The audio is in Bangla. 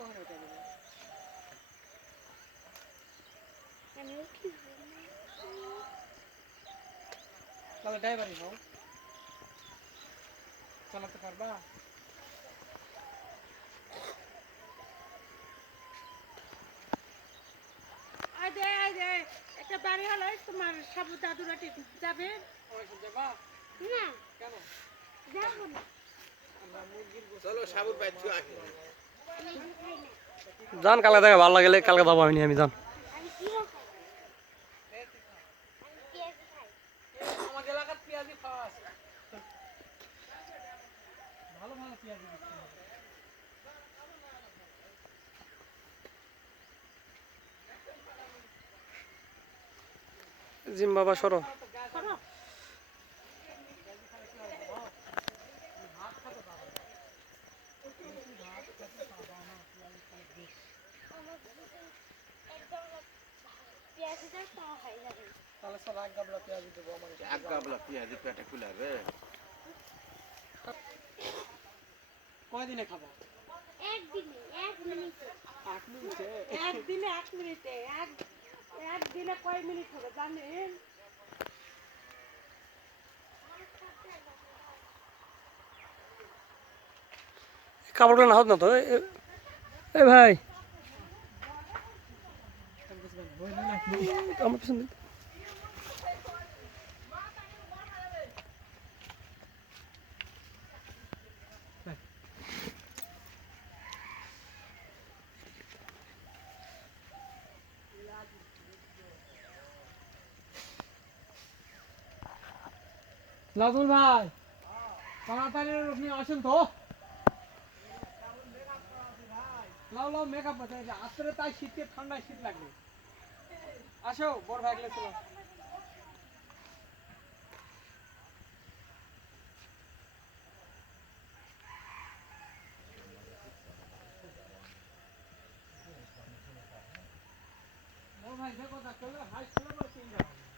কখন ওইটা দিবে তাহলে ড্রাইভারই হও। চালাতে পারবা? একটা বাড়ি হলো তোমার সাবু দাদুরাটি যাবে। ওই কি যাবা? না। কেন? যাব না। চলো সাবুর বাইর আসি। যান কালকে দেখে ভালো লাগলে কালকে যাব আমি আমি যান জিম বাবা খাই আমি পেঁয়াজ খাই আমাদের এলাকার পেঁয়াজি খাওয়া আছে ভালো ভালো পেঁয়াজি বিক্রি হয়। জিম বাবা সরো করো একদম পেঁয়াজ দাও তাও খাই যাবে তাহলে এক গাবলা পেঁয়াজি এক গাবলা কয়দিনে খাব? একদিনে এক মিনিটে। একদিনে এক এক একদিনে কয় মিনিট হবে জানেন কাপড়গুলো না হোক না তো। এ ভাই। আমার পিছনে লাজুল ভাই তাড়াতাড়ি আপনি আসেন তো লাও লাও মেকআপ বাতাই আসলে তাই শীতে ঠান্ডায় শীত লাগবে আসো বড় ভাগলে গেলে চলো। ভাই দেখো চলো হাই চলো তিন চিন্তা